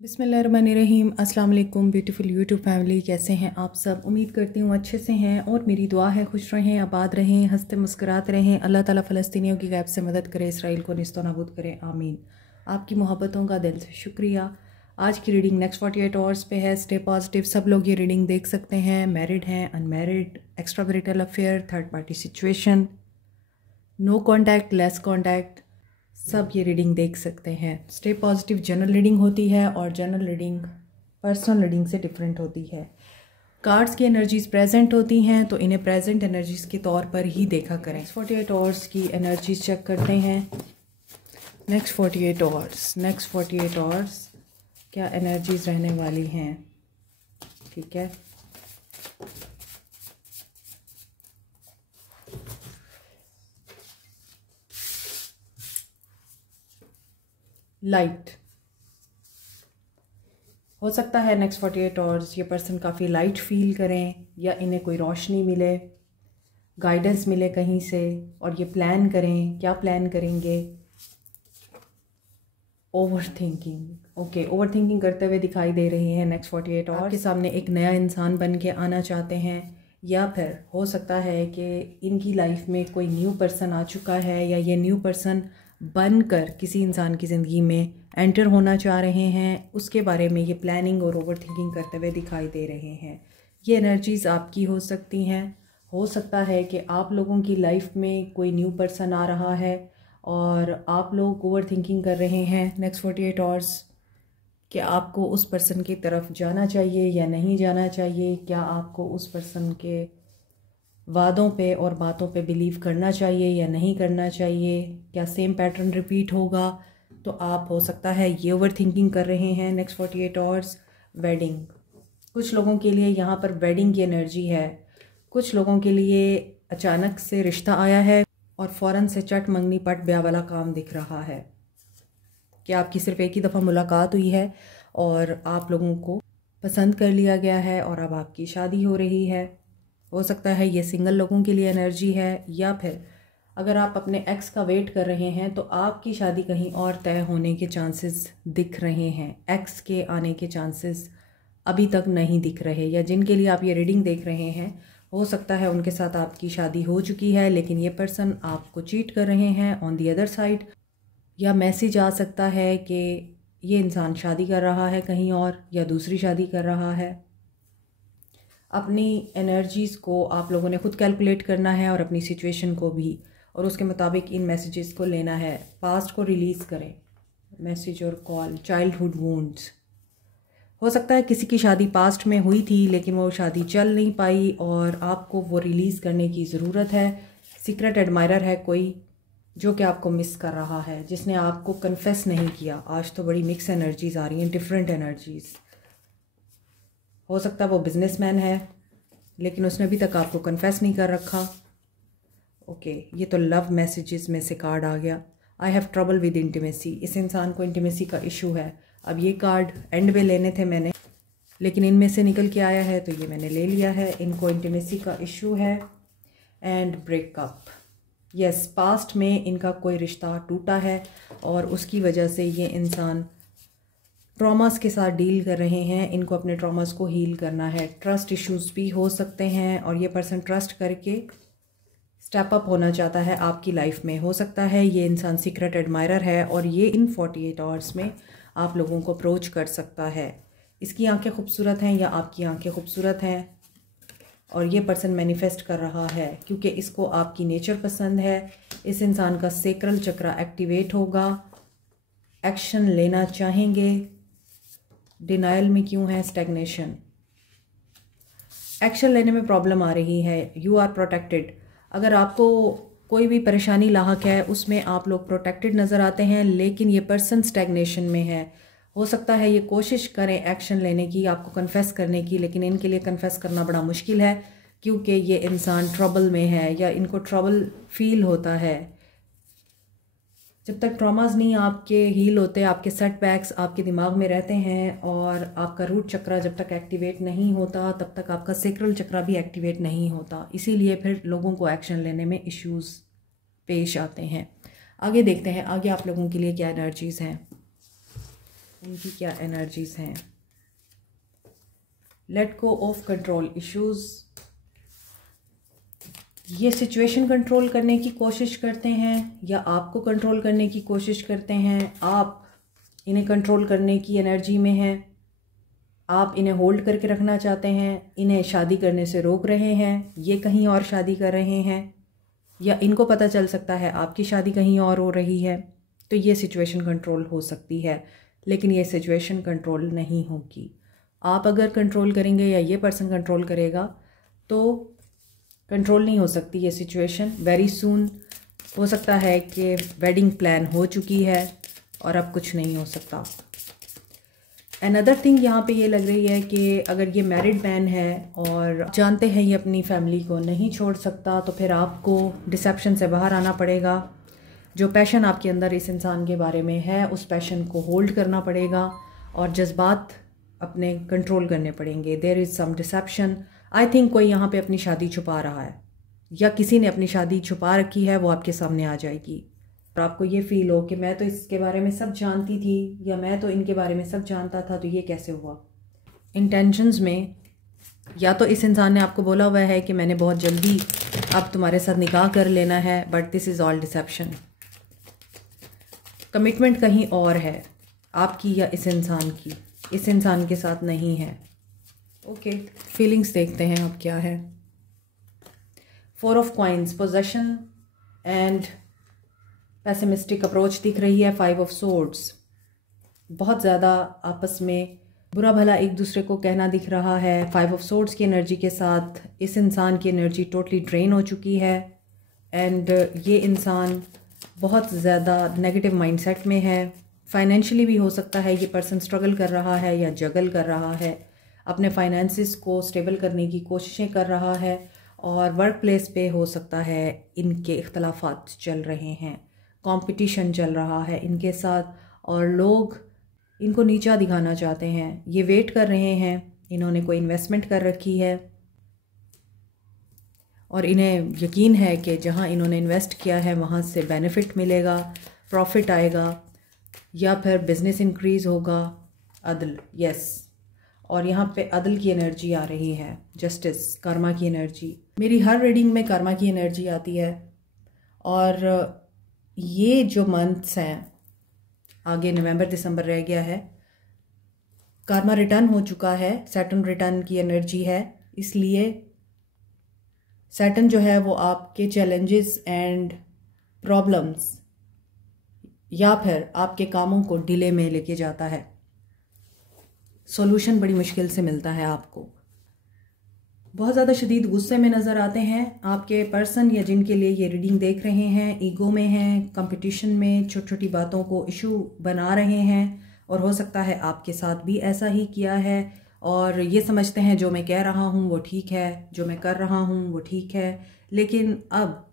बिस्मिल्लाहिर्रहमानिर्रहीम। अस्सलाम वालेकुम ब्यूटीफुल यूट्यूब फैमिली, कैसे हैं आप सब? उम्मीद करती हूँ अच्छे से हैं और मेरी दुआ है खुश रहें, आबाद रहें, हंसते मुस्कुराते रहें। अल्लाह ताला फ़लस्तीनियों की गैब से मदद करे, इसराइल को निस्तो नाबूद करे, आमीन। आपकी मोहब्बतों का दिल से शुक्रिया। आज की रीडिंग नेक्स्ट 48 आवर्स पे है। Stay positive. सब लोग ये रीडिंग देख सकते हैं, मैरिड हैं, unmarried, extra marital affair, third party situation, no contact, less contact, सब ये रीडिंग देख सकते हैं। स्टे पॉजिटिव जनरल रीडिंग होती है और जनरल रीडिंग पर्सनल रीडिंग से डिफरेंट होती है। कार्ड्स की एनर्जीज प्रेजेंट होती हैं तो इन्हें प्रेजेंट एनर्जीज के तौर पर ही देखा करें। 48 आवर्स की एनर्जीज चेक करते हैं। नेक्स्ट 48 आवर्स क्या एनर्जीज रहने वाली हैं? ठीक है, लाइट हो सकता है नेक्स्ट 48 आवर्स ये पर्सन काफ़ी लाइट फील करें या इन्हें कोई रोशनी मिले, गाइडेंस मिले कहीं से और ये प्लान करें। क्या प्लान करेंगे? Over thinking. Okay, over thinking करते हुए दिखाई दे रही हैं नेक्स्ट 48 आवर्स। आपके सामने एक नया इंसान बन के आना चाहते हैं या फिर हो सकता है कि इनकी लाइफ में कोई न्यू पर्सन आ चुका है या ये न्यू पर्सन बनकर किसी इंसान की ज़िंदगी में एंटर होना चाह रहे हैं। उसके बारे में ये प्लानिंग और ओवर थिंकिंग करते हुए दिखाई दे रहे हैं। ये एनर्जीज़ आपकी हो सकती हैं। हो सकता है कि आप लोगों की लाइफ में कोई न्यू पर्सन आ रहा है और आप लोग ओवर थिंकिंग कर रहे हैं नेक्स्ट 48 आवर्स कि आपको उस पर्सन की तरफ जाना चाहिए या नहीं जाना चाहिए। क्या आपको उस पर्सन के वादों पे और बातों पे बिलीव करना चाहिए या नहीं करना चाहिए? क्या सेम पैटर्न रिपीट होगा? तो आप हो सकता है ये ओवर थिंकिंग कर रहे हैं नेक्स्ट 48 आवर्स। वेडिंग, कुछ लोगों के लिए यहाँ पर वेडिंग की एनर्जी है। कुछ लोगों के लिए अचानक से रिश्ता आया है और फ़ौरन से चट मंगनी पट ब्याह वाला काम दिख रहा है कि आपकी सिर्फ एक ही दफ़ा मुलाकात हुई है और आप लोगों को पसंद कर लिया गया है और अब आपकी शादी हो रही है। हो सकता है ये सिंगल लोगों के लिए एनर्जी है या फिर अगर आप अपने एक्स का वेट कर रहे हैं तो आपकी शादी कहीं और तय होने के चांसेस दिख रहे हैं। एक्स के आने के चांसेस अभी तक नहीं दिख रहे, या जिनके लिए आप ये रीडिंग देख रहे हैं हो सकता है उनके साथ आपकी शादी हो चुकी है लेकिन ये पर्सन आपको चीट कर रहे हैं ऑन दी अदर साइड। या मैसेज आ सकता है कि ये इंसान शादी कर रहा है कहीं और या दूसरी शादी कर रहा है। अपनी एनर्जीज़ को आप लोगों ने खुद कैलकुलेट करना है और अपनी सिचुएशन को भी, और उसके मुताबिक इन मैसेजेस को लेना है। पास्ट को रिलीज़ करें। मैसेज और कॉल, चाइल्डहुड वुंड्स। हो सकता है किसी की शादी पास्ट में हुई थी लेकिन वो शादी चल नहीं पाई और आपको वो रिलीज़ करने की ज़रूरत है। सीक्रेट एडमायरर है कोई जो कि आपको मिस कर रहा है, जिसने आपको कन्फेस नहीं किया। आज तो बड़ी मिक्स एनर्जीज़ आ रही हैं, डिफरेंट एनर्जीज़। हो सकता है वो बिजनेसमैन है लेकिन उसने अभी तक आपको कन्फेस नहीं कर रखा। ओके, ये तो लव मैसेजेस में से कार्ड आ गया। I have trouble with intimacy. इस इंसान को इंटीमेसी का इशू है। अब ये कार्ड एंड में लेने थे मैंने, लेकिन इनमें से निकल के आया है तो ये मैंने ले लिया है। इनको इंटीमेसी का इशू है एंड ब्रेकअप। यस, पास्ट में इनका कोई रिश्ता टूटा है और उसकी वजह से ये इंसान ट्रॉमास के साथ डील कर रहे हैं। इनको अपने ट्रॉमास को हील करना है। ट्रस्ट इश्यूज भी हो सकते हैं और ये पर्सन ट्रस्ट करके स्टेप अप होना चाहता है आपकी लाइफ में। हो सकता है ये इंसान सीक्रेट एडमायरर है और ये इन 48 आवर्स में आप लोगों को अप्रोच कर सकता है। इसकी आंखें खूबसूरत हैं या आपकी आंखें खूबसूरत हैं और ये पर्सन मैनिफेस्ट कर रहा है क्योंकि इसको आपकी नेचर पसंद है। इस इंसान का सेक्रल चक्रा एक्टिवेट होगा। एक्शन लेना चाहेंगे। डिनायल में क्यों है? स्टैग्नेशन। एक्शन लेने में प्रॉब्लम आ रही है। You are protected. अगर आपको कोई भी परेशानी लाहक है उसमें आप लोग प्रोटेक्टेड नज़र आते हैं लेकिन ये पर्सन स्टैग्नेशन में है। हो सकता है ये कोशिश करें एक्शन लेने की, आपको कन्फेस करने की, लेकिन इनके लिए कन्फेस करना बड़ा मुश्किल है क्योंकि ये इंसान ट्रबल में है या इनको ट्रबल फील होता है। जब तक ट्रॉमास नहीं आपके हील होते, आपके सेटबैक्स आपके दिमाग में रहते हैं और आपका रूट चक्रा जब तक एक्टिवेट नहीं होता तब तक आपका सेक्रल चक्रा भी एक्टिवेट नहीं होता। इसीलिए फिर लोगों को एक्शन लेने में इश्यूज़ पेश आते हैं। आगे देखते हैं आगे आप लोगों के लिए क्या एनर्जीज़ हैं। उनकी क्या एनर्जीज हैं। Late go of control issues. ये सिचुएशन कंट्रोल करने की कोशिश करते हैं या आपको कंट्रोल करने की कोशिश करते हैं। आप इन्हें कंट्रोल करने की एनर्जी में हैं। आप इन्हें होल्ड करके रखना चाहते हैं, इन्हें शादी करने से रोक रहे हैं, ये कहीं और शादी कर रहे हैं, या इनको पता चल सकता है आपकी शादी कहीं और हो रही है। तो ये सिचुएशन कंट्रोल हो सकती है, लेकिन ये सिचुएशन कंट्रोल नहीं होगी। आप अगर कंट्रोल करेंगे या ये पर्सन कंट्रोल करेगा तो कंट्रोल नहीं हो सकती ये सिचुएशन। वेरी सून हो सकता है कि वेडिंग प्लान हो चुकी है और अब कुछ नहीं हो सकता। अनदर थिंग यहाँ पे ये लग रही है कि अगर ये मैरिड मैन है और जानते हैं ये अपनी फैमिली को नहीं छोड़ सकता, तो फिर आपको डिसेप्शन से बाहर आना पड़ेगा। जो पैशन आपके अंदर इस इंसान के बारे में है, उस पैशन को होल्ड करना पड़ेगा और जज्बात अपने कंट्रोल करने पड़ेंगे। There is some deception. I think कोई यहाँ पे अपनी शादी छुपा रहा है या किसी ने अपनी शादी छुपा रखी है, वो आपके सामने आ जाएगी। और आपको ये फील हो कि मैं तो इसके बारे में सब जानती थी या मैं तो इनके बारे में सब जानता था, तो ये कैसे हुआ। इंटेंशंस में या तो इस इंसान ने आपको बोला हुआ है कि मैंने बहुत जल्दी अब तुम्हारे साथ निकाह कर लेना है, but this is all deception. Commitment कहीं और है आपकी या इस इंसान की, इस इंसान के साथ नहीं है। ओके, फीलिंग्स देखते हैं अब क्या है। 4 of coins, possession and pessimistic approach दिख रही है। 5 ऑफ सोर्ड्स, बहुत ज़्यादा आपस में बुरा भला एक दूसरे को कहना दिख रहा है। 5 ऑफ सोर्ड्स की एनर्जी के साथ इस इंसान की एनर्जी टोटली ड्रेन हो चुकी है एंड ये इंसान बहुत ज़्यादा नेगेटिव माइंडसेट में है। फाइनेंशियली भी हो सकता है ये पर्सन स्ट्रगल कर रहा है या जगल कर रहा है, अपने फाइनेंसिस को स्टेबल करने की कोशिशें कर रहा है। और वर्क प्लेस पे हो सकता है इनके इख्तलाफात चल रहे हैं, कंपटीशन चल रहा है इनके साथ और लोग इनको नीचा दिखाना चाहते हैं। ये वेट कर रहे हैं, इन्होंने कोई इन्वेस्टमेंट कर रखी है और इन्हें यकीन है कि जहां इन्होंने इन्वेस्ट किया है वहां से बेनिफिट मिलेगा, प्रॉफिट आएगा या फिर बिजनेस इंक्रीज होगा। अदल, यस, और यहाँ पे अदल की एनर्जी आ रही है, जस्टिस, कर्मा की एनर्जी। मेरी हर रीडिंग में कर्मा की एनर्जी आती है और ये जो मंथ्स हैं, आगे नवंबर दिसंबर रह गया है, कर्मा रिटर्न हो चुका है, सैटर्न रिटर्न की एनर्जी है। इसलिए सैटर्न जो है वो आपके चैलेंजेस एंड प्रॉब्लम्स या फिर आपके कामों को डिले में लेके जाता है। सॉल्यूशन बड़ी मुश्किल से मिलता है आपको। बहुत ज़्यादा शदीद गुस्से में नज़र आते हैं आपके पर्सन या जिनके लिए ये रीडिंग देख रहे हैं। ईगो में हैं, कंपटीशन में, छोटी छोटी बातों को इशू बना रहे हैं और हो सकता है आपके साथ भी ऐसा ही किया है और ये समझते हैं जो मैं कह रहा हूँ वो ठीक है, जो मैं कर रहा हूँ वो ठीक है। लेकिन अब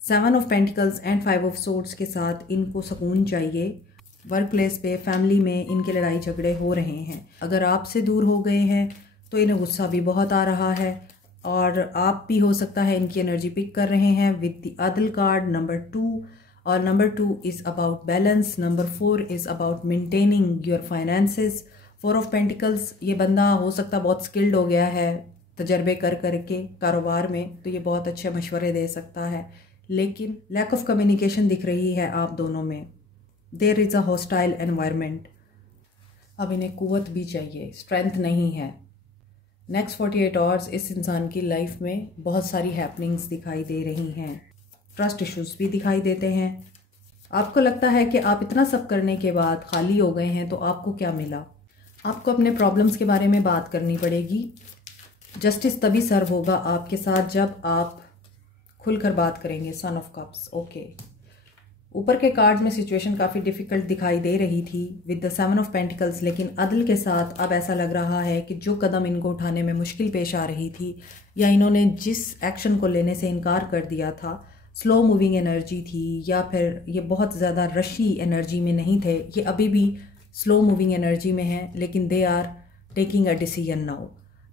7 of pentacles and 5 of swords के साथ इनको सुकून चाहिए। वर्क प्लेस पे, फैमिली में इनके लड़ाई झगड़े हो रहे हैं। अगर आपसे दूर हो गए हैं तो इन्हें गुस्सा भी बहुत आ रहा है और आप भी हो सकता है इनकी एनर्जी पिक कर रहे हैं विद द अदल कार्ड नंबर 2। और number 2 is about balance, number 4 is about maintaining your finances. 4 of pentacles, ये बंदा हो सकता बहुत स्किल्ड हो गया है तजर्बे कर करके कारोबार में, तो ये बहुत अच्छे मशवरे दे सकता है, लेकिन लैक ऑफ कम्युनिकेशन दिख रही है आप दोनों में। There is a hostile environment. अब इन्हें कुव्वत भी चाहिए, स्ट्रेंथ नहीं है। नेक्स्ट 48 आवर्स इस इंसान की लाइफ में बहुत सारी हैपनिंग्स दिखाई दे रही हैं, ट्रस्ट इश्यूज भी दिखाई देते हैं। आपको लगता है कि आप इतना सब करने के बाद खाली हो गए हैं, तो आपको क्या मिला? आपको अपने प्रॉब्लम्स के बारे में बात करनी पड़ेगी। जस्टिस तभी सर्व होगा आपके साथ जब आप खुलकर बात करेंगे। Son of cups, okay. ऊपर के कार्ड में सिचुएशन काफ़ी डिफ़िकल्ट दिखाई दे रही थी विद द 7 ऑफ पेंटिकल्स, लेकिन अदल के साथ अब ऐसा लग रहा है कि जो कदम इनको उठाने में मुश्किल पेश आ रही थी या इन्होंने जिस एक्शन को लेने से इनकार कर दिया था, स्लो मूविंग एनर्जी थी या फिर ये बहुत ज़्यादा रशी एनर्जी में नहीं थे, ये अभी भी स्लो मूविंग एनर्जी में हैं, लेकिन they are taking a decision now.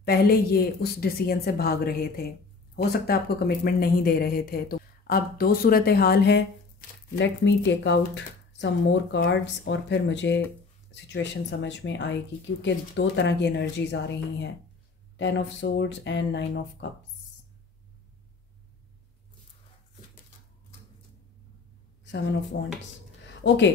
पहले ये उस डिसीजन से भाग रहे थे, हो सकता है आपको कमिटमेंट नहीं दे रहे थे। तो अब 2 सूरत हाल है। Let me take out some more cards और फिर मुझे सिचुएशन समझ में आएगी, क्योंकि 2 तरह की एनर्जीज आ रही हैं, 10 of swords and 9 of cups, 7 of wands. Okay,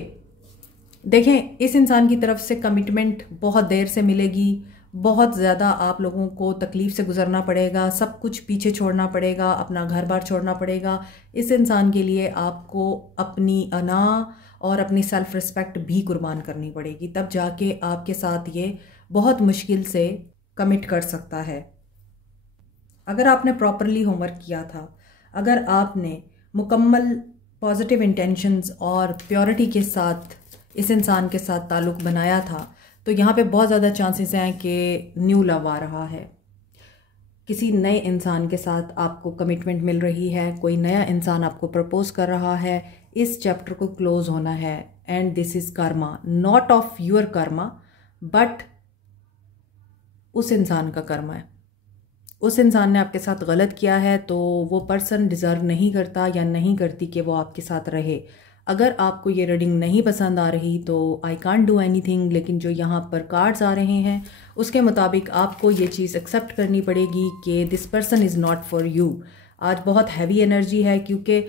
देखें, इस इंसान की तरफ से कमिटमेंट बहुत देर से मिलेगी, बहुत ज़्यादा आप लोगों को तकलीफ़ से गुजरना पड़ेगा, सब कुछ पीछे छोड़ना पड़ेगा, अपना घर बार छोड़ना पड़ेगा। इस इंसान के लिए आपको अपनी अना और अपनी सेल्फ रिस्पेक्ट भी कुर्बान करनी पड़ेगी, तब जाके आपके साथ ये बहुत मुश्किल से कमिट कर सकता है। अगर आपने प्रॉपरली होमवर्क किया था, अगर आपने मुकम्मल पॉजिटिव इंटेंशंस और प्योरिटी के साथ इस इंसान के साथ ताल्लुक़ बनाया था, तो यहाँ पे बहुत ज़्यादा चांसेस हैं कि न्यू लव आ रहा है, किसी नए इंसान के साथ आपको कमिटमेंट मिल रही है, कोई नया इंसान आपको प्रपोज कर रहा है। इस चैप्टर को क्लोज होना है and this is Karma, not of your Karma but उस इंसान का कर्मा है। उस इंसान ने आपके साथ गलत किया है तो वो पर्सन डिज़र्व नहीं करता या नहीं करती कि वो आपके साथ रहे। अगर आपको ये रीडिंग नहीं पसंद आ रही तो आई कांट डू एनीथिंग, लेकिन जो यहाँ पर कार्ड्स आ रहे हैं उसके मुताबिक आपको ये चीज़ एक्सेप्ट करनी पड़ेगी कि this person is not for you. आज बहुत हैवी एनर्जी है, क्योंकि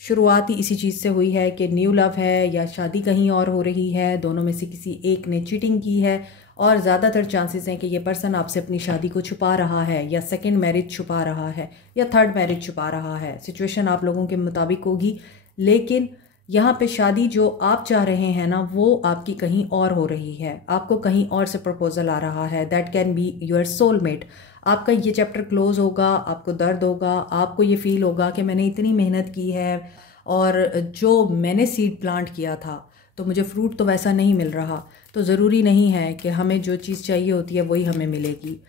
शुरुआत ही इसी चीज़ से हुई है कि न्यू लव है या शादी कहीं और हो रही है, दोनों में से किसी एक ने चीटिंग की है और ज़्यादातर चांसेस हैं कि ये पर्सन आपसे अपनी शादी को छुपा रहा है या सेकंड मैरिज छुपा रहा है या थर्ड मैरिज छुपा रहा है। सिचुएशन आप लोगों के मुताबिक होगी, लेकिन यहाँ पे शादी जो आप चाह रहे हैं ना, वो आपकी कहीं और हो रही है, आपको कहीं और से प्रपोजल आ रहा है। That can be your soulmate. आपका ये चैप्टर क्लोज होगा, आपको दर्द होगा, आपको ये फील होगा कि मैंने इतनी मेहनत की है और जो मैंने सीड प्लांट किया था तो मुझे फ्रूट तो वैसा नहीं मिल रहा। तो ज़रूरी नहीं है कि हमें जो चीज़ चाहिए होती है वही हमें मिलेगी।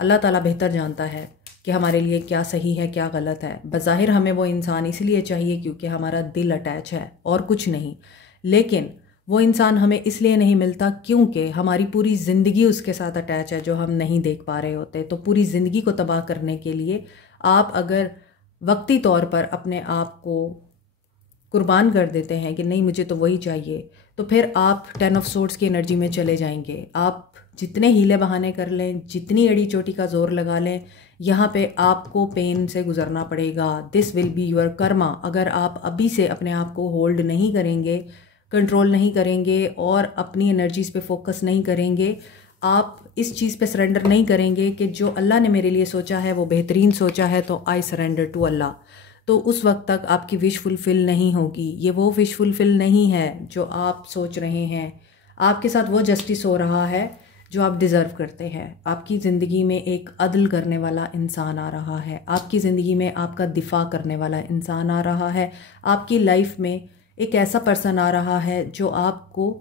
अल्लाह ताला बेहतर जानता है कि हमारे लिए क्या सही है क्या गलत है। बज़ाहिर हमें वो इंसान इसलिए चाहिए क्योंकि हमारा दिल अटैच है और कुछ नहीं, लेकिन वो इंसान हमें इसलिए नहीं मिलता क्योंकि हमारी पूरी ज़िंदगी उसके साथ अटैच है जो हम नहीं देख पा रहे होते। तो पूरी ज़िंदगी को तबाह करने के लिए आप अगर वक्ती तौर पर अपने आप को कुर्बान कर देते हैं कि नहीं मुझे तो वही चाहिए, तो फिर आप 10 ऑफ सोर्ड्स की एनर्जी में चले जाएंगे। आप जितने हीले बहाने कर लें, जितनी अड़ी चोटी का जोर लगा लें, यहाँ पे आपको पेन से गुजरना पड़ेगा। This will be your Karma. अगर आप अभी से अपने आप को होल्ड नहीं करेंगे, कंट्रोल नहीं करेंगे और अपनी एनर्जीज़ पे फोकस नहीं करेंगे, आप इस चीज़ पे सरेंडर नहीं करेंगे कि जो अल्लाह ने मेरे लिए सोचा है वो बेहतरीन सोचा है, तो आई सरेंडर टू अल्लाह, तो उस वक्त तक आपकी विश फुलफ़िल नहीं होगी। ये वो विश फुलफ़िल नहीं है जो आप सोच रहे हैं। आपके साथ वो जस्टिस हो रहा है जो आप डिज़र्व करते हैं। आपकी ज़िंदगी में एक अदल करने वाला इंसान आ रहा है, आपकी ज़िंदगी में आपका दिफा करने वाला इंसान आ रहा है, आपकी लाइफ में एक ऐसा पर्सन आ रहा है जो आपको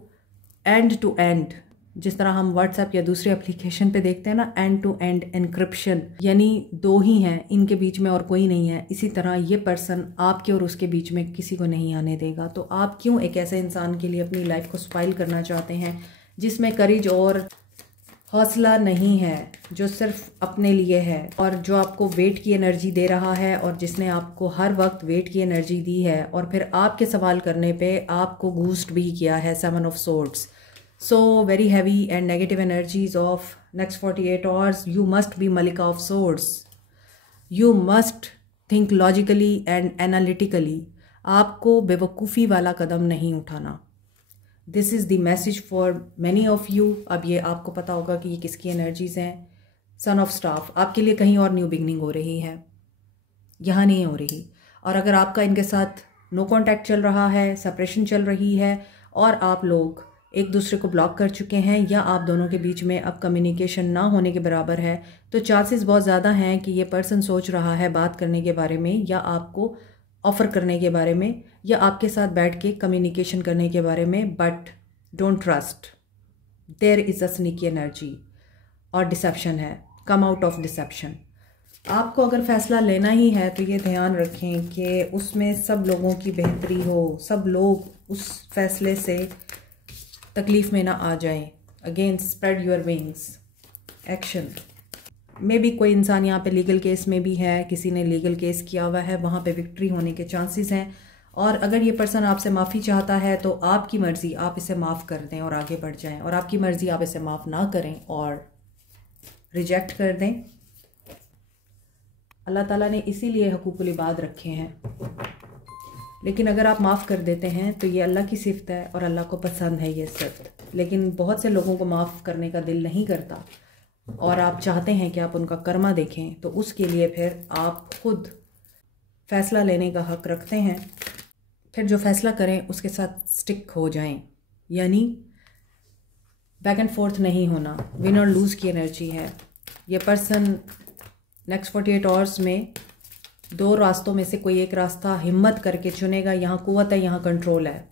एंड टू एंड, जिस तरह हम व्हाट्सएप या दूसरे एप्लीकेशन पे देखते हैं ना, एंड टू एंड एनक्रिप्शन, यानी 2 ही हैं, इनके बीच में और कोई नहीं है, इसी तरह ये पर्सन आपके और उसके बीच में किसी को नहीं आने देगा। तो आप क्यों एक ऐसे इंसान के लिए अपनी लाइफ को स्पाइल करना चाहते हैं जिसमें करेज और हौसला नहीं है, जो सिर्फ अपने लिए है और जो आपको वेट की एनर्जी दे रहा है और जिसने आपको हर वक्त वेट की एनर्जी दी है और फिर आपके सवाल करने पे आपको बूस्ट भी किया है। 7 of swords, so very heavy and negative energies of next 48 hours. You must be Malika of Swords. You must think logically and analytically. आपको बेवकूफ़ी वाला कदम नहीं उठाना। This is the message for many of you. अब ये आपको पता होगा कि ये किसकी एनर्जीज़ हैं। सन ऑफ स्टाफ, आपके लिए कहीं और न्यू बिगनिंग हो रही है, यहाँ नहीं हो रही। और अगर आपका इनके साथ नो कॉन्टैक्ट चल रहा है, सेपरेशन चल रही है और आप लोग एक दूसरे को ब्लॉक कर चुके हैं या आप दोनों के बीच में अब कम्युनिकेशन ना होने के बराबर है, तो चांसेस बहुत ज़्यादा हैं कि ये पर्सन सोच रहा है बात करने के बारे में या आपको ऑफ़र करने के बारे में या आपके साथ बैठ के कम्युनिकेशन करने के बारे में। But don't trust, there is a sneaky energy और डिसेप्शन है। Come out of deception. आपको अगर फ़ैसला लेना ही है तो ये ध्यान रखें कि उसमें सब लोगों की बेहतरी हो, सब लोग उस फैसले से तकलीफ़ में ना आ जाएं। Again spread your wings, action. May be कोई इंसान यहाँ पे लीगल केस में भी है, किसी ने लीगल केस किया हुआ है, वहाँ पे विक्ट्री होने के चांसेस हैं और अगर ये पर्सन आपसे माफ़ी चाहता है तो आपकी मर्ज़ी, आप इसे माफ़ कर दें और आगे बढ़ जाएं, और आपकी मर्ज़ी आप इसे माफ़ ना करें और रिजेक्ट कर दें। अल्लाह ताला ने इसीलिए हुकूकुल इबाद रखे हैं। लेकिन अगर आप माफ़ कर देते हैं तो ये अल्लाह की सिफ़त है और अल्लाह को पसंद है ये सिफ़त। लेकिन बहुत से लोगों को माफ़ करने का दिल नहीं करता और आप चाहते हैं कि आप उनका कर्मा देखें, तो उसके लिए फिर आप खुद फ़ैसला लेने का हक़ रखते हैं। फिर जो फ़ैसला करें उसके साथ स्टिक हो जाएं, यानी बैक एंड फोर्थ नहीं होना। विन और लूज़ की एनर्जी है। ये पर्सन नेक्स्ट 48 आवर्स में 2 रास्तों में से कोई एक रास्ता हिम्मत करके चुनेगा। यहाँ कुव्वत है, यहाँ कंट्रोल है,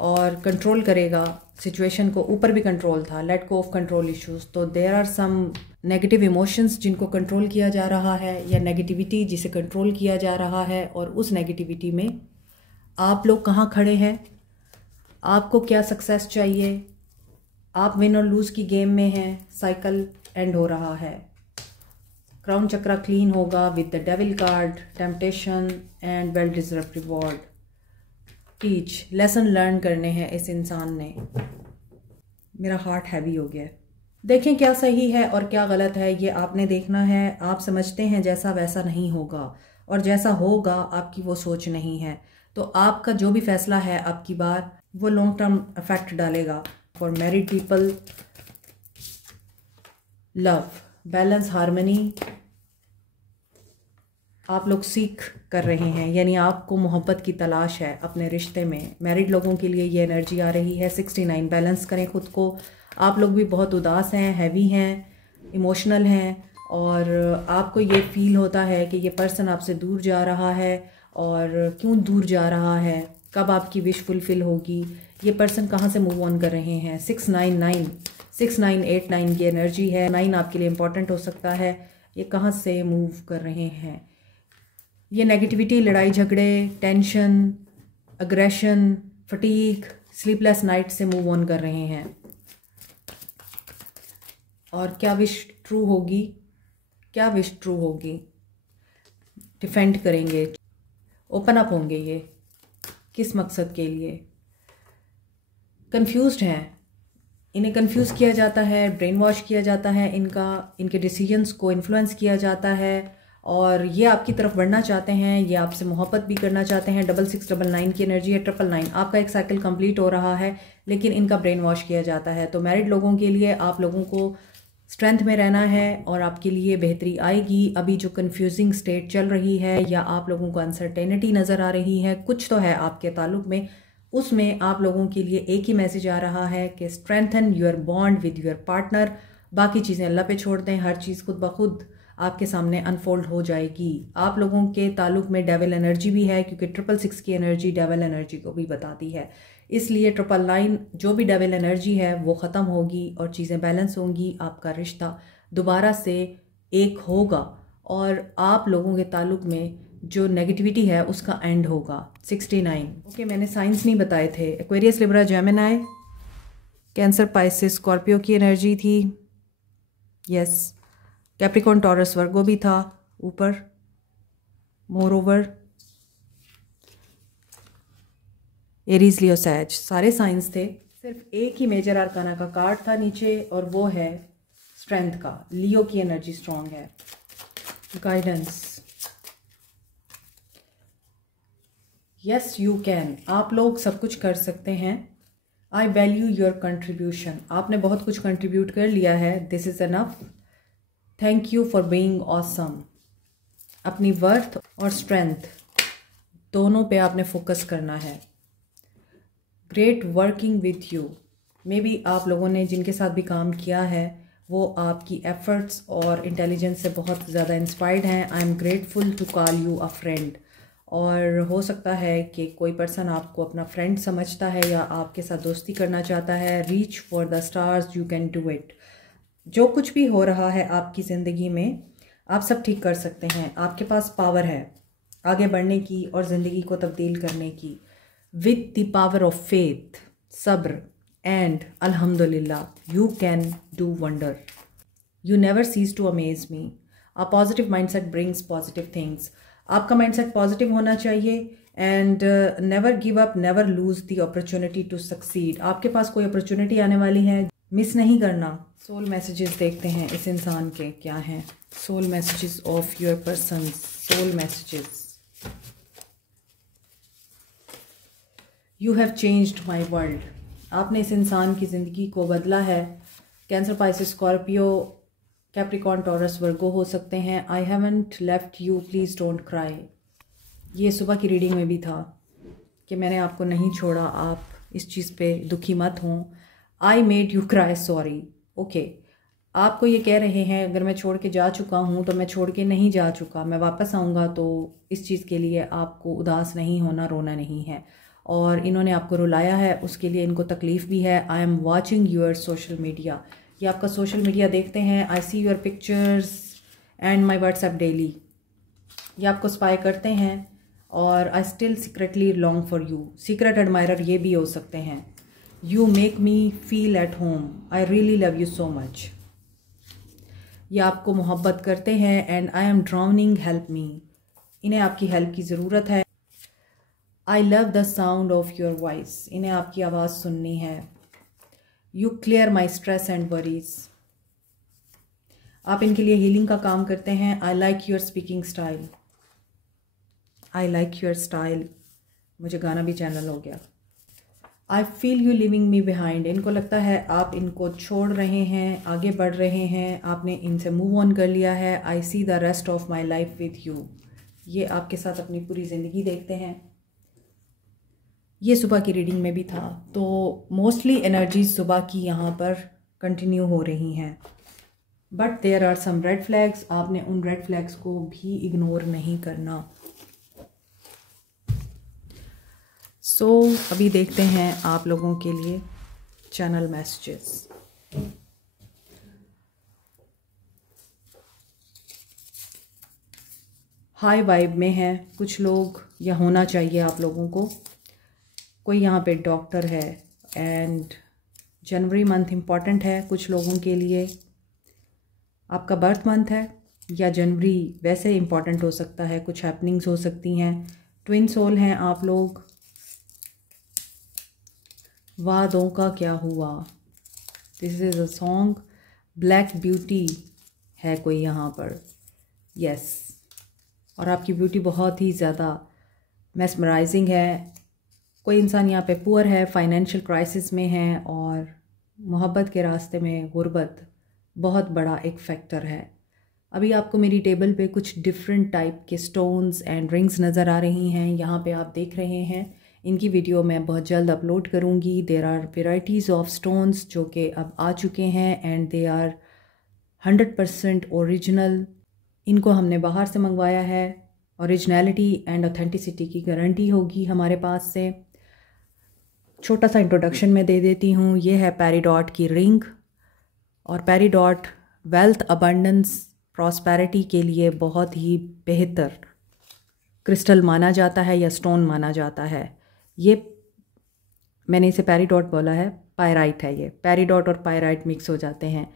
और कंट्रोल करेगा सिचुएशन को। ऊपर भी कंट्रोल था, let go of control issues. तो there are some negative emotions जिनको कंट्रोल किया जा रहा है, या नेगेटिविटी जिसे कंट्रोल किया जा रहा है। और उस नेगेटिविटी में आप लोग कहाँ खड़े हैं, आपको क्या सक्सेस चाहिए, आप विन और लूज़ की गेम में हैं। साइकिल एंड हो रहा है। क्राउन चक्रा क्लीन होगा with the devil card, temptation and well deserve reward. Teach, lesson learn करने हैं इस इंसान ने। मेरा हार्ट हैवी हो गया है। देखें क्या सही है और क्या गलत है, ये आपने देखना है। आप समझते हैं जैसा वैसा नहीं होगा, और जैसा होगा आपकी वो सोच नहीं है। तो आपका जो भी फैसला है आपकी बार, वो लॉन्ग टर्म इफेक्ट डालेगा। For married people, love, balance, harmony आप लोग सीख कर रहे हैं, यानी आपको मोहब्बत की तलाश है अपने रिश्ते में। मैरिड लोगों के लिए ये एनर्जी आ रही है। 69, बैलेंस करें खुद को। आप लोग भी बहुत उदास हैं, हैवी हैं, इमोशनल हैं, और आपको ये फील होता है कि ये पर्सन आपसे दूर जा रहा है। और क्यों दूर जा रहा है, कब आपकी विश फुलफिल होगी, ये पर्सन कहाँ से मूव ऑन कर रहे हैं। 699, 6989 की एनर्जी है। 9 आपके लिए इम्पॉर्टेंट हो सकता है। ये कहाँ से मूव कर रहे हैं, ये नेगेटिविटी, लड़ाई झगड़े, tension, aggression, fatigue, sleepless night से मूव ऑन कर रहे हैं। और क्या विश ट्रू होगी, क्या विश ट्रू होगी, डिफेंड करेंगे, ओपन अप होंगे। ये किस मकसद के लिए, कंफ्यूज्ड हैं, इन्हें कंफ्यूज किया जाता है, ब्रेन वॉश किया जाता है, इनके डिसीजंस को इन्फ्लुएंस किया जाता है, और ये आपकी तरफ बढ़ना चाहते हैं, ये आपसे मोहब्बत भी करना चाहते हैं। 6699 की एनर्जी है। 999 आपका एक साइकिल कंप्लीट हो रहा है, लेकिन इनका ब्रेन वॉश किया जाता है। तो मैरिड लोगों के लिए आप लोगों को स्ट्रेंथ में रहना है और आपके लिए बेहतरी आएगी। अभी जो कंफ्यूजिंग स्टेट चल रही है, या आप लोगों को अनसर्टेनिटी नज़र आ रही है, कुछ तो है आपके ताल्लुक में, उसमें आप लोगों के लिए एक ही मैसेज आ रहा है कि strengthen your bond with your partner. बाकी चीज़ें अल्लाह पे छोड़ दें, हर चीज़ खुद ब खुद आपके सामने अनफोल्ड हो जाएगी। आप लोगों के ताल्लुक में डेविल एनर्जी भी है, क्योंकि 666 की एनर्जी डेविल एनर्जी को भी बताती है। इसलिए 999 जो भी डेविल एनर्जी है वो ख़त्म होगी और चीज़ें बैलेंस होंगी। आपका रिश्ता दोबारा से एक होगा और आप लोगों के ताल्लुक में जो नेगेटिविटी है उसका एंड होगा। 69 ओके, मैंने साइंस नहीं बताए थे। Aquarius, Libra, Gemini, cancer, Pisces, Scorpio की एनर्जी थी। यस, कैप्रिकॉर्न, टॉरस, वर्गो भी था ऊपर। मोर ओवर एरीज, लियो, सैज, सारे साइंस थे। सिर्फ एक ही मेजर आर्काना का कार्ड था नीचे, और वो है स्ट्रेंथ का। लियो की एनर्जी स्ट्रांग है। गाइडेंस, यस यू कैन, आप लोग सब कुछ कर सकते हैं। आई वैल्यू योर कंट्रीब्यूशन, आपने बहुत कुछ कंट्रीब्यूट कर लिया है। This is enough, thank you for being awesome. अपनी वर्थ और स्ट्रेंथ दोनों पे आपने फोकस करना है। Great working with you, may be आप लोगों ने जिनके साथ भी काम किया है वो आपकी एफर्ट्स और इंटेलिजेंस से बहुत ज़्यादा इंस्पायर्ड हैं। I am grateful to call you a friend. और हो सकता है कि कोई पर्सन आपको अपना फ्रेंड समझता है या आपके साथ दोस्ती करना चाहता है। Reach for the stars, you can do it. जो कुछ भी हो रहा है आपकी ज़िंदगी में, आप सब ठीक कर सकते हैं। आपके पास पावर है आगे बढ़ने की और ज़िंदगी को तब्दील करने की। With the power of faith, सब्र एंड अल्हम्दुलिल्लाह, you can do wonder. You never cease to amaze me. A positive mindset brings positive things. आपका माइंडसेट पॉजिटिव होना चाहिए and never give up, never lose the opportunity to succeed. आपके पास कोई opportunity आने वाली है, मिस नहीं करना। सोल मैसेजेस देखते हैं इस इंसान के क्या हैं। Soul messages of your person, soul messages. You have changed my world. आपने इस इंसान की ज़िंदगी को बदला है। Cancer, Pisces, Scorpio, Capricorn, Taurus, Virgo हो सकते हैं। I haven't left you, please don't cry. ये सुबह की रीडिंग में भी था कि मैंने आपको नहीं छोड़ा, आप इस चीज़ पे दुखी मत हों। I made you cry, sorry. Okay, आपको ये कह रहे हैं अगर मैं छोड़ के जा चुका हूँ तो मैं छोड़ के नहीं जा चुका, मैं वापस आऊँगा, तो इस चीज़ के लिए आपको उदास नहीं होना, रोना नहीं है। और इन्होंने आपको रुलाया है, उसके लिए इनको तकलीफ़ भी है। I am watching your social media. ये आपका सोशल मीडिया देखते हैं। I see your pictures and my WhatsApp daily. ये आपको स्पाई करते हैं। और I still secretly long for you. Secret admirer ये भी हो सकते हैं। You make me feel at home, I really love you so much. ये आपको मोहब्बत करते हैं। And I am drowning, help me. इन्हें आपकी हेल्प की ज़रूरत है। I love the sound of your voice. इन्हें आपकी आवाज़ सुननी है। You clear my stress and worries. आप इनके लिए हीलिंग का काम करते हैं। I like your speaking style, I like your style. मुझे गाना भी चैनल हो गया। I feel you living me behind. इनको लगता है आप इनको छोड़ रहे हैं, आगे बढ़ रहे हैं, आपने इनसे मूव ऑन कर लिया है। I see the rest of my life with you. ये आपके साथ अपनी पूरी ज़िंदगी देखते हैं। ये सुबह की रीडिंग में भी था। तो मोस्टली एनर्जीज सुबह की यहाँ पर कंटिन्यू हो रही हैं। But there are some red flags. आपने उन रेड फ्लैग्स को भी इग्नोर नहीं करना। सो अभी देखते हैं आप लोगों के लिए चैनल मैसेजेस। हाई वाइब में हैं कुछ लोग, या होना चाहिए आप लोगों को। कोई यहाँ पे डॉक्टर है। एंड जनवरी मंथ इम्पॉर्टेंट है कुछ लोगों के लिए। आपका बर्थ मंथ है, या जनवरी वैसे इम्पॉर्टेंट हो सकता है, कुछ हैपनिंग्स हो सकती हैं। ट्विन सोल हैं आप लोग। वादों का क्या हुआ, this is a song. Black beauty है कोई यहाँ पर, यस। और आपकी ब्यूटी बहुत ही ज़्यादा मेस्मराइजिंग है। कोई इंसान यहाँ पे पुअर है, फाइनेंशियल क्राइसिस में है, और मोहब्बत के रास्ते में गुर्बत बहुत बड़ा एक फैक्टर है। अभी आपको मेरी टेबल पे कुछ डिफरेंट टाइप के स्टोन्स एंड रिंग्स नज़र आ रही हैं। यहाँ पे आप देख रहे हैं, इनकी वीडियो मैं बहुत जल्द अपलोड करूँगी। There are varieties of stones जो कि अब आ चुके हैं एंड दे आर 100% ओरिजिनल। इनको हमने बाहर से मंगवाया है। ओरिजिनलिटी एंड ऑथेंटिसिटी की गारंटी होगी हमारे पास से। छोटा सा इंट्रोडक्शन मैं दे देती हूँ। ये है पेरिडॉट की रिंग। और पेरिडॉट वेल्थ, अबंडेंस, प्रॉस्पेरिटी के लिए बहुत ही बेहतर क्रिस्टल माना जाता है या स्टोन माना जाता है। ये मैंने इसे पेरिडॉट बोला है, पायराइट है ये। पेरिडॉट और पायराइट मिक्स हो जाते हैं।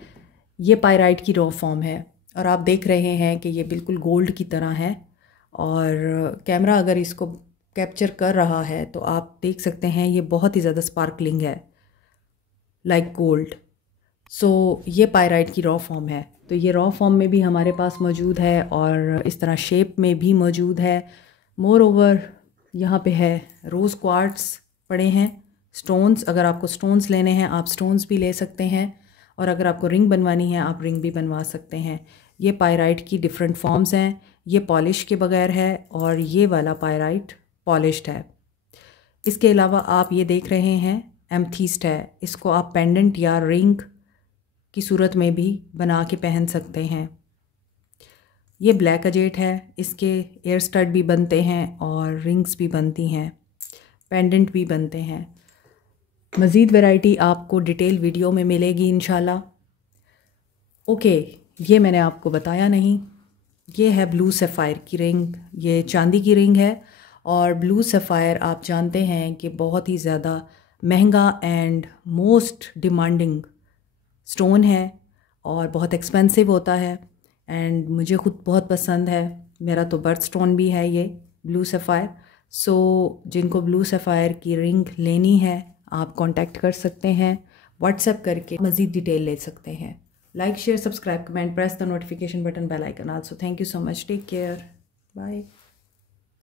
ये पायराइट की रॉ फॉर्म है और आप देख रहे हैं कि ये बिल्कुल गोल्ड की तरह है। और कैमरा अगर इसको कैप्चर कर रहा है तो आप देख सकते हैं ये बहुत ही ज़्यादा स्पार्कलिंग है, लाइक गोल्ड। सो ये पायराइट की रॉ फॉर्म है। तो ये रॉ फॉर्म में भी हमारे पास मौजूद है और इस तरह शेप में भी मौजूद है। मोर ओवर यहाँ पे है रोज़ क्वार्ट्स पड़े हैं। स्टोन्स, अगर आपको स्टोन्स लेने हैं आप स्टोन्स भी ले सकते हैं, और अगर आपको रिंग बनवानी है आप रिंग भी बनवा सकते हैं। ये पायराइट की डिफरेंट फॉर्म्स हैं। ये पॉलिश के बगैर है और ये वाला पायराइट पॉलिश्ड है। इसके अलावा आप ये देख रहे हैं एमथीस्ट है। इसको आप पेंडेंट या रिंग की सूरत में भी बना के पहन सकते हैं। ये ब्लैक अजेट है। इसके एयर स्टड भी बनते हैं और रिंग्स भी बनती हैं, पेंडेंट भी बनते हैं। मज़ीद वैरायटी आपको डिटेल वीडियो में मिलेगी इंशाल्लाह। ओके, ये मैंने आपको बताया नहीं। ये है ब्लू सफ़ायर की रिंग। ये चांदी की रिंग है और ब्लू सफ़ायर आप जानते हैं कि बहुत ही ज़्यादा महंगा एंड मोस्ट डिमांडिंग स्टोन है और बहुत एक्सपेंसिव होता है। एंड मुझे ख़ुद बहुत पसंद है। मेरा तो बर्थ स्टोन भी है ये ब्लू सफ़ायर। सो जिनको ब्लू सफ़ायर की रिंग लेनी है आप कांटेक्ट कर सकते हैं, व्हाट्सएप करके मज़ीद डिटेल ले सकते हैं। Like share subscribe comment press the notification button bell icon also. Thank you so much, take care, bye.